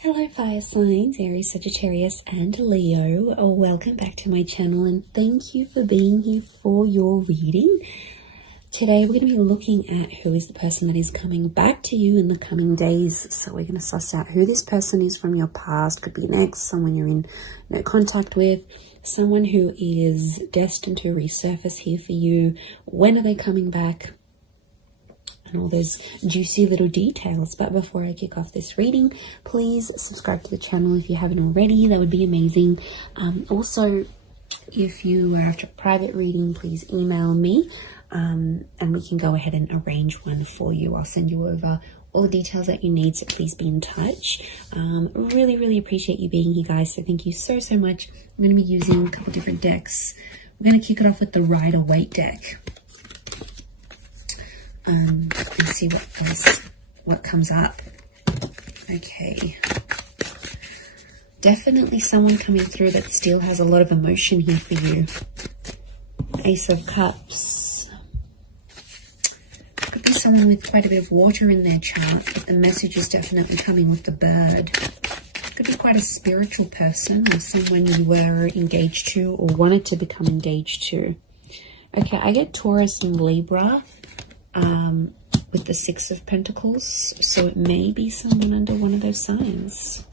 Hello fire signs, Aries, Sagittarius and Leo. Welcome back to my channel and thank you for being here for your reading. Today we're going to be looking at who is the person that is coming back to you in the coming days. So we're going to suss out who this person is from your past, could be an ex, someone you're in no contact with, someone who is destined to resurface here for you. When are they coming back? And all those juicy little details. But before I kick off this reading, please subscribe to the channel if you haven't already. That would be amazing. Also, if you are after a private reading, please email me and we can go ahead and arrange one for you. I'll send you over all the details that you need, so please be in touch. Really appreciate you being here, guys, so thank you so much. I'm going to be using a couple different decks. We're going to kick it off with the Rider-Waite deck. And see what comes up. Okay. Definitely someone coming through that still has a lot of emotion here for you. Ace of Cups. Could be someone with quite a bit of water in their chart, but the message is definitely coming with the bird. Could be quite a spiritual person or someone you were engaged to or wanted to become engaged to. Okay, I get Taurus and Libra. With the Six of Pentacles, so it may be someone under one of those signs.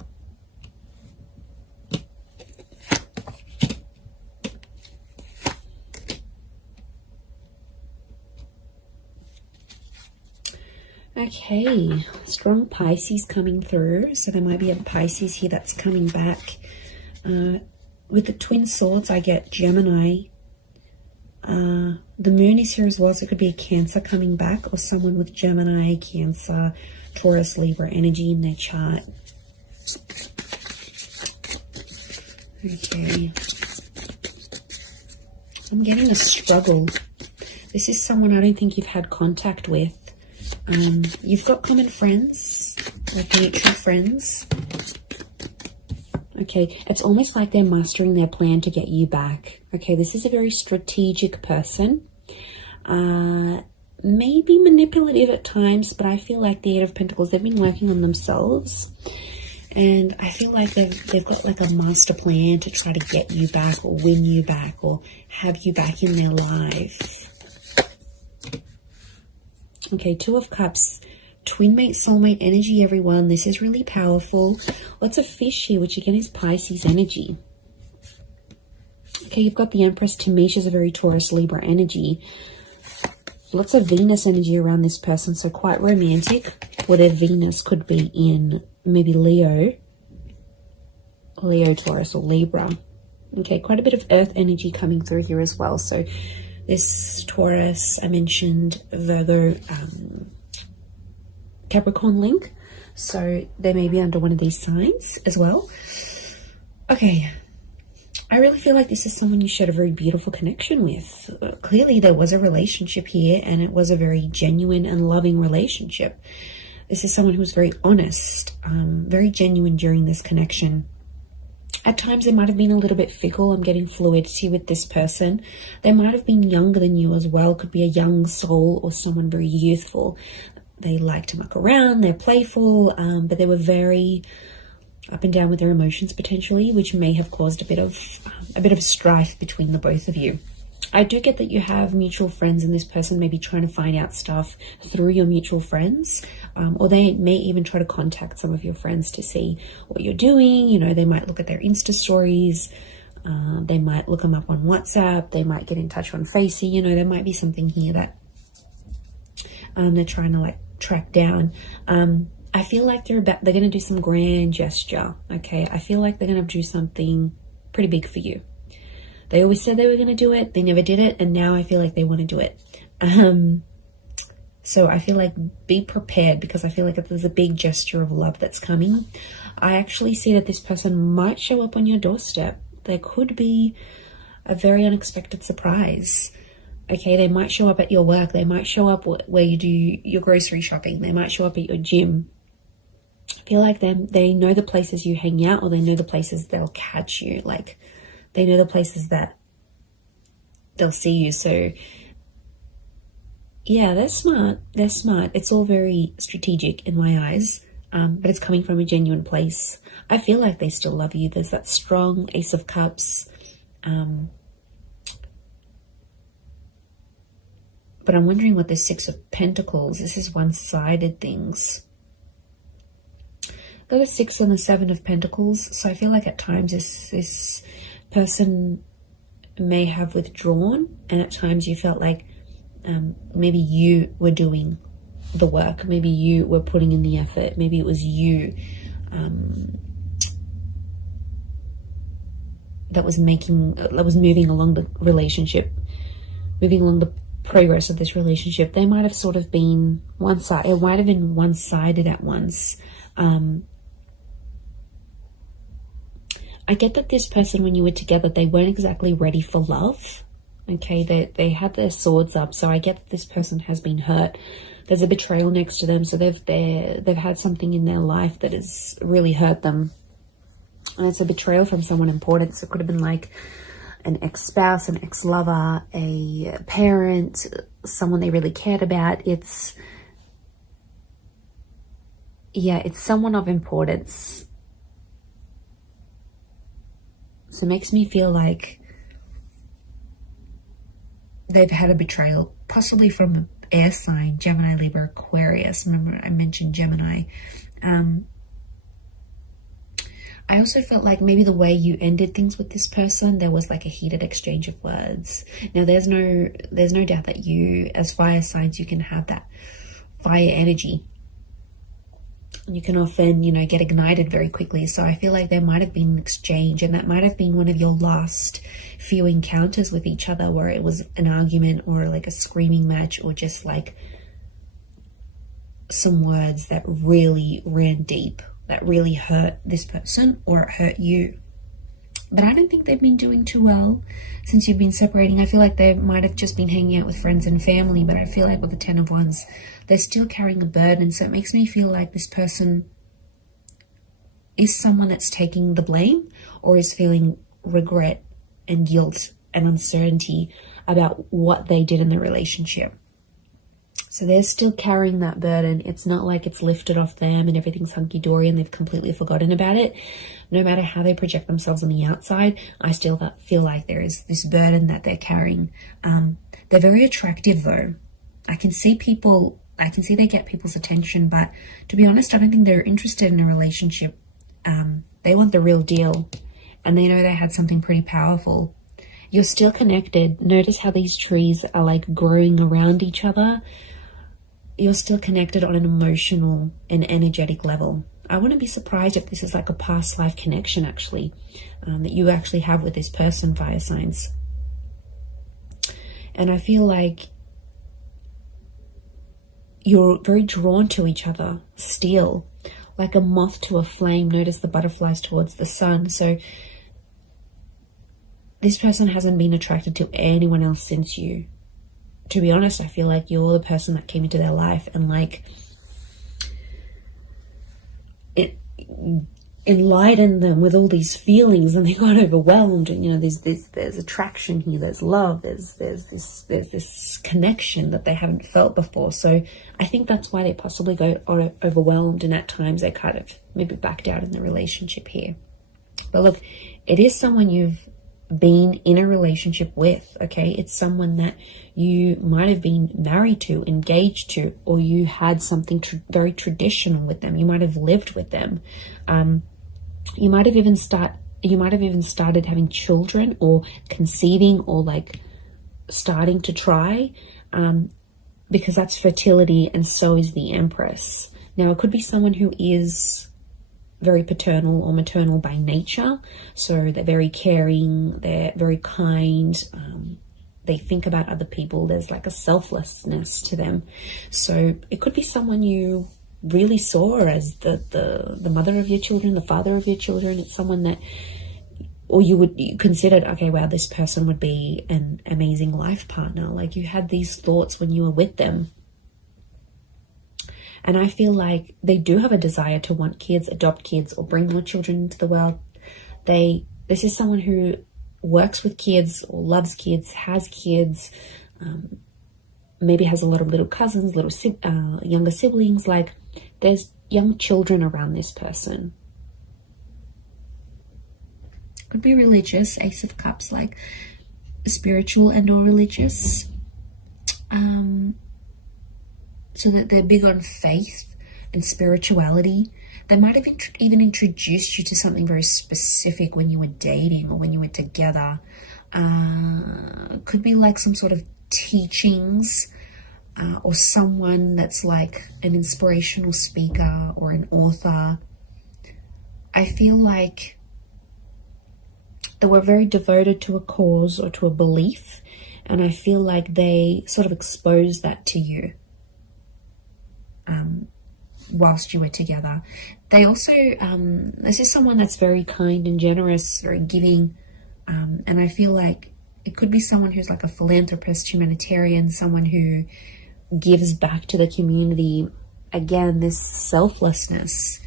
Okay, strong Pisces coming through, so there might be a Pisces here that's coming back. With the Twin Swords, I get Gemini. The moon is here as well, so it could be a Cancer coming back or someone with Gemini, Cancer, Taurus, Libra energy in their chart. Okay. I'm getting a struggle. This is someone I don't think you've had contact with. You've got common friends, like mutual friends. Okay, it's almost like they're mastering their plan to get you back. Okay, this is a very strategic person. Maybe manipulative at times, but I feel like the Eight of Pentacles, they've been working on themselves. And I feel like they've got like a master plan to try to get you back or win you back or have you back in their life. Okay, Two of Cups. Twin mate, soulmate energy, everyone. This is really powerful. Lots of fish here, which again is Pisces energy. Okay, you've got the Empress. To me, she's a very Taurus, Libra energy. Lots of Venus energy around this person, so quite romantic. Or their Venus could be in maybe Leo, Taurus, or Libra. Okay, quite a bit of Earth energy coming through here as well. So this Taurus, I mentioned Virgo, Capricorn link, so they may be under one of these signs as well. Okay, I really feel like this is someone you shared a very beautiful connection with. Clearly there was a relationship here and it was a very genuine and loving relationship. This is someone who was very honest, very genuine during this connection. At times, they might have been a little bit fickle. I'm getting fluidity with this person. They might have been younger than you as well. Could be a young soul or someone very youthful. They like to muck around, they're playful, but they were very up and down with their emotions potentially, which may have caused a bit of strife between the both of you. I do get that you have mutual friends and this person may be trying to find out stuff through your mutual friends, or they may even try to contact some of your friends to see what you're doing. You know, they might look at their Insta stories, they might look them up on WhatsApp, they might get in touch on Facey. You know, there might be something here that they're trying to like track down. I feel like they're going to do some grand gesture. Okay, I feel like they're going to do something pretty big for you. They always said they were going to do it, they never did it, and now I feel like they want to do it. So I feel like be prepared, because I feel like if there's a big gesture of love that's coming, I actually see that this person might show up on your doorstep. There could be a very unexpected surprise. Okay, they might show up at your work. They might show up where you do your grocery shopping. They might show up at your gym. I feel like they know the places you hang out, or they know the places they'll catch you. Like, they know the places that they'll see you. So, yeah, they're smart. They're smart. It's all very strategic in my eyes. but it's coming from a genuine place. I feel like they still love you. There's that strong Ace of Cups. But I'm wondering what the Six of Pentacles, this is one-sided things. Got the Six and the Seven of Pentacles. So I feel like at times this person may have withdrawn, and at times you felt like maybe you were doing the work. Maybe you were putting in the effort. Maybe it was you that was moving along the relationship, moving along the progress of this relationship. They might have sort of been one-sided. It might have been one-sided at once. I get that this person, when you were together, they weren't exactly ready for love. Okay, they had their swords up, so I get that this person has been hurt. There's a betrayal next to them, so they've had something in their life that has really hurt them, and it's a betrayal from someone important. So it could have been like an ex-spouse, an ex-lover, a parent, someone they really cared about. It's someone of importance. So it makes me feel like they've had a betrayal, possibly from an air sign, Gemini, Libra, Aquarius. Remember I mentioned Gemini. I also felt like maybe the way you ended things with this person, there was like a heated exchange of words. Now there's no doubt that you, as fire signs, you can have that fire energy. You can often, get ignited very quickly. So I feel like there might have been an exchange, and that might have been one of your last few encounters with each other, where it was an argument or like a screaming match, or just like some words that really ran deep, that really hurt this person, or it hurt you. But I don't think they've been doing too well since you've been separating. I feel like they might have just been hanging out with friends and family, but I feel like with the Ten of Wands, they're still carrying a burden. So it makes me feel like this person is someone that's taking the blame, or is feeling regret and guilt and uncertainty about what they did in the relationship. So they're still carrying that burden. It's not like it's lifted off them and everything's hunky-dory and they've completely forgotten about it. No matter how they project themselves on the outside, I still feel like there is this burden that they're carrying. They're very attractive though. I can see they get people's attention, but to be honest, I don't think they're interested in a relationship. They want the real deal, and they know they had something pretty powerful. You're still connected. Notice how these trees are like growing around each other. You're still connected on an emotional and energetic level. I wouldn't be surprised if this is like a past life connection actually, that you actually have with this person, fire signs. And I feel like you're very drawn to each other still, like a moth to a flame. Notice the butterflies towards the sun. So this person hasn't been attracted to anyone else since you. To be honest, I feel like you're the person that came into their life and like it enlightened them with all these feelings, and they got overwhelmed. And there's attraction here, there's love, there's this connection that they haven't felt before. So I think that's why they possibly got overwhelmed, and at times they kind of maybe backed out in the relationship here. But look, it is someone you've been in a relationship with. Okay, it's someone that you might have been married to, engaged to, or you had something very traditional with them. You might have lived with them. You might have even started having children, or conceiving, or like starting to try, because that's fertility, and so is the Empress. Now it could be someone who is very paternal or maternal by nature. So they're very caring, they're very kind, they think about other people. There's like a selflessness to them. So it could be someone you really saw as the mother of your children, the father of your children. It's someone that, or you considered, okay, wow, this person would be an amazing life partner. Like you had these thoughts when you were with them. And I feel like they do have a desire to want kids, adopt kids, or bring more children into the world. This is someone who works with kids, or loves kids, has kids, maybe has a lot of little cousins, younger siblings. Like there's young children around this person. Could be religious, Ace of Cups, like spiritual and or religious. So that they're big on faith and spirituality. They might have even introduced you to something very specific when you were dating or when you were together. Could be like some sort of teachings, or someone that's like an inspirational speaker or an author. I feel like they were very devoted to a cause or to a belief, and I feel like they sort of exposed that to you whilst you were together. They also, this is someone that's very kind and generous, very giving, and I feel like it could be someone who's like a philanthropist, humanitarian, someone who gives back to the community. Again, this selflessness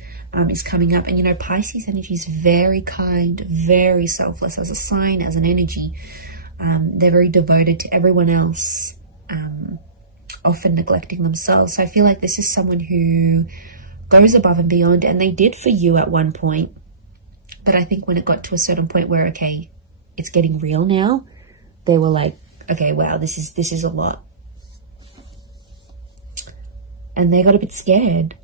is coming up. And you know, Pisces energy is very kind, very selfless as a sign, as an energy. They're very devoted to everyone else, often neglecting themselves. So I feel like this is someone who goes above and beyond, and they did for you at one point. But I think when it got to a certain point where, okay, it's getting real now, they were like, okay, wow, this is a lot. And they got a bit scared.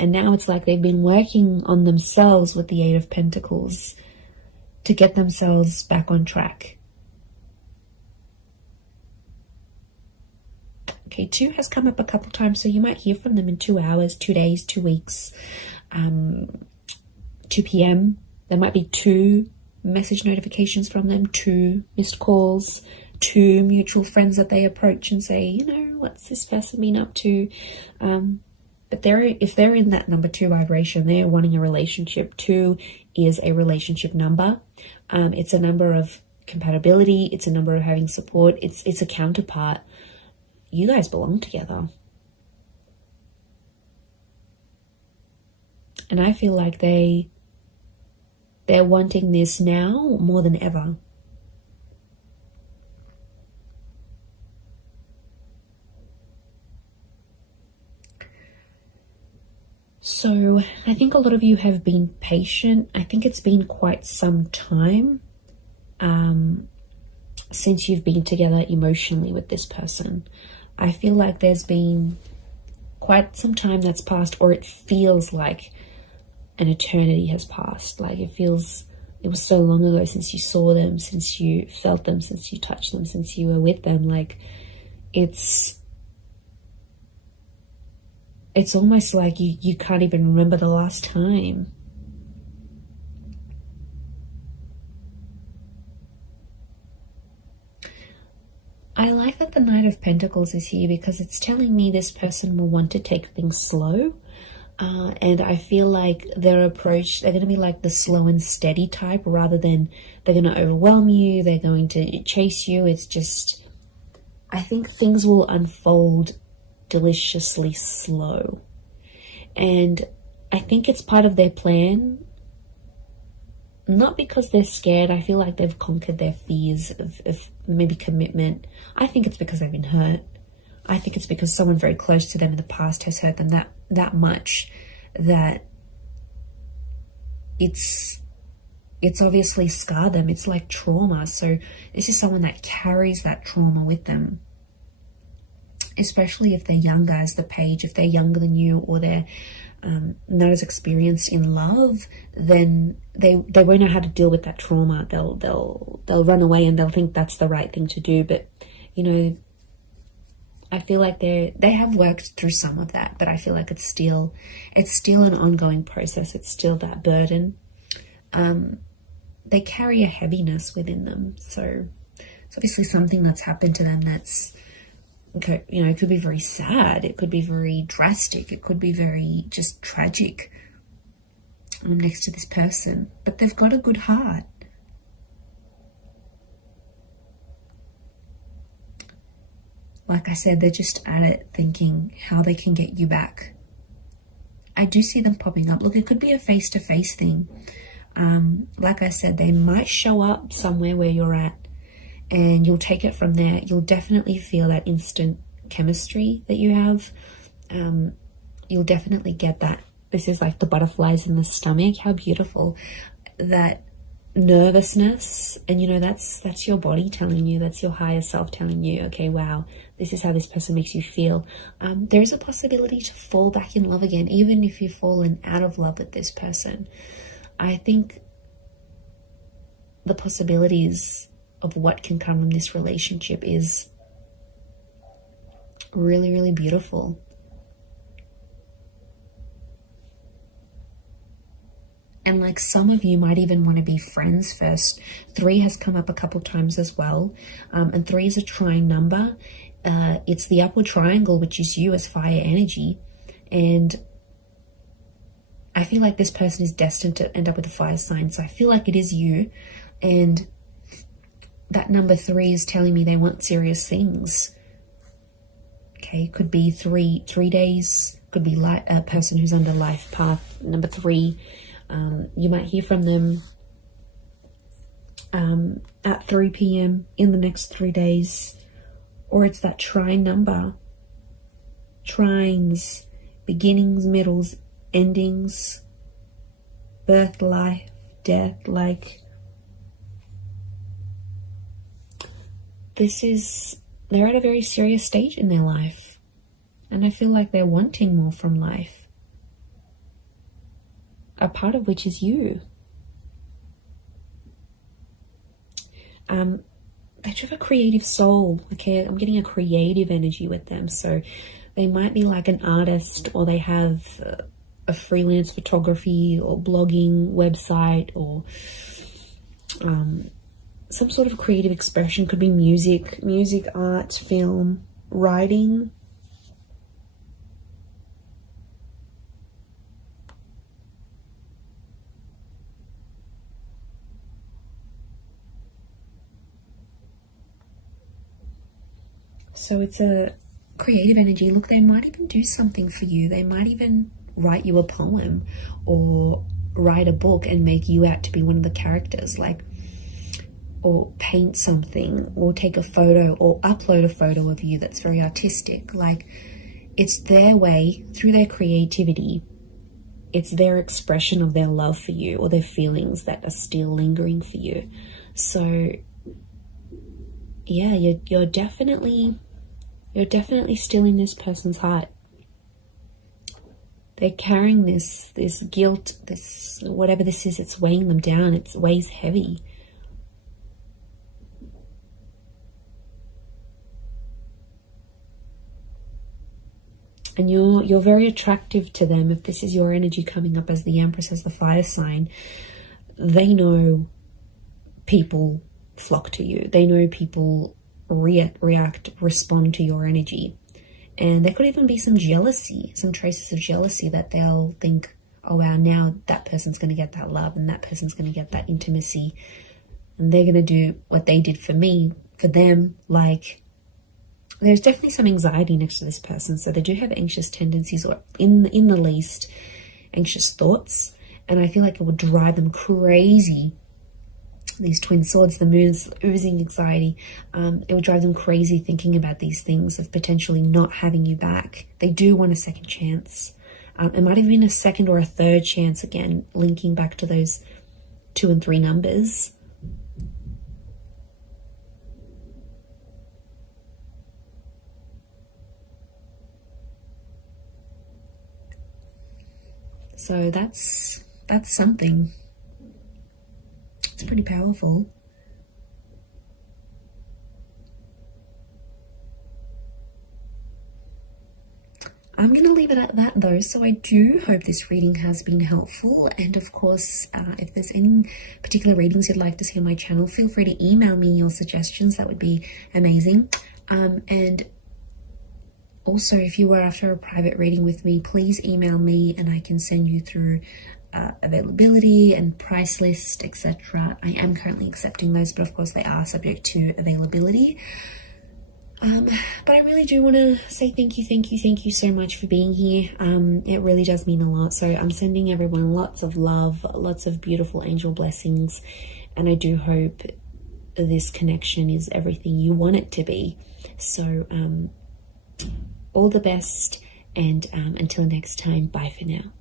And now it's like they've been working on themselves with the Eight of Pentacles to get themselves back on track. Okay, 2 has come up a couple times, so you might hear from them in 2 hours, 2 days, 2 weeks, 2 p.m. There might be 2 message notifications from them, 2 missed calls, 2 mutual friends that they approach and say, you know, what's this person been up to? But if they're in that number 2 vibration, they're wanting a relationship. 2 is a relationship number. It's a number of compatibility. It's a number of having support. It's a counterpart. You guys belong together. And I feel like they're wanting this now more than ever. So I think a lot of you have been patient. I think it's been quite some time since you've been together emotionally with this person. I feel like there's been quite some time that's passed, or it feels like an eternity has passed. Like it was so long ago since you saw them, since you felt them, since you touched them, since you were with them. Like it's almost like you can't even remember the last time. I like that the Knight of Pentacles is here because it's telling me this person will want to take things slow. And I feel like their approach, they're going to be like the slow and steady type rather than they're going to overwhelm you, they're going to chase you. It's just, I think things will unfold deliciously slow. And I think it's part of their plan, not because they're scared. I feel like they've conquered their fears of maybe commitment. I think it's because they've been hurt. I think it's because someone very close to them in the past has hurt them that much that it's obviously scarred them. It's like trauma. So this is someone that carries that trauma with them, especially if they're younger as the Page. If they're younger than you, or they're not as experienced in love, then they won't know how to deal with that trauma. They'll run away and they'll think that's the right thing to do. But you know, I feel like they have worked through some of that, but I feel like it's still an ongoing process. It's still that burden. They carry a heaviness within them. So it's obviously something that's happened to them that's, okay, you know, it could be very sad. It could be very drastic. It could be very just tragic next to this person. But they've got a good heart. Like I said, they're just at it thinking how they can get you back. I do see them popping up. Look, it could be a face-to-face thing. Like I said, they might show up somewhere where you're at and you'll take it from there. You'll definitely feel that instant chemistry that you have. you'll definitely get that. This is like the butterflies in the stomach. How beautiful. That nervousness, and you know, that's your body telling you, that's your higher self telling you, okay, wow, this is how this person makes you feel. There is a possibility to fall back in love again, even if you've fallen out of love with this person. I think the possibilities of what can come from this relationship is really, really beautiful. And like some of you might even want to be friends first. 3 has come up a couple times as well. And 3 is a trine number. It's the upward triangle, which is you as fire energy. And I feel like this person is destined to end up with a fire sign. So I feel like it is you. And that number 3 is telling me they want serious things. Okay, could be three days. Could be a person who's under life path number 3. You might hear from them at 3 p.m. in the next 3 days, or it's that trine number. Trines, beginnings, middles, endings, birth, life, death. Like, they're at a very serious stage in their life, and I feel like they're wanting more from life. A part of which is you. They have a creative soul. Okay, I'm getting a creative energy with them. So they might be like an artist, or they have a freelance photography or blogging website, or some sort of creative expression. Could be music, art, film, writing. So it's a creative energy. Look, they might even do something for you. They might even write you a poem or write a book and make you out to be one of the characters, like, or paint something, or take a photo, or upload a photo of you that's very artistic. Like, it's their way, through their creativity, it's their expression of their love for you, or their feelings that are still lingering for you. So yeah, you're definitely still in this person's heart. They're carrying this guilt, this whatever this is, it's weighing them down. It weighs heavy. And you're very attractive to them. If this is your energy coming up as the Empress, as the fire sign, they know people flock to you. They know people react, respond to your energy. And there could even be some jealousy, some traces of jealousy, that they'll think, oh wow, now that person's going to get that love, and that person's going to get that intimacy, and they're going to do what they did for me, for them. Like, there's definitely some anxiety next to this person. So they do have anxious tendencies, or in the least, anxious thoughts. And I feel like it would drive them crazy. These twin swords, the moon's oozing anxiety. It would drive them crazy thinking about these things of potentially not having you back. They do want a second chance. It might have been a second or a third chance, again, linking back to those 2 and 3 numbers. So that's something. It's pretty powerful. I'm going to leave it at that though. So I do hope this reading has been helpful. And of course, if there's any particular readings you'd like to see on my channel, feel free to email me your suggestions. That would be amazing. And also, if you were after a private reading with me, please email me and I can send you through availability and price list, etc. I am currently accepting those, but of course they are subject to availability. But I really do want to say thank you so much for being here. It really does mean a lot. So I'm sending everyone lots of love, lots of beautiful angel blessings, and I do hope this connection is everything you want it to be. So all the best, And until next time, bye for now.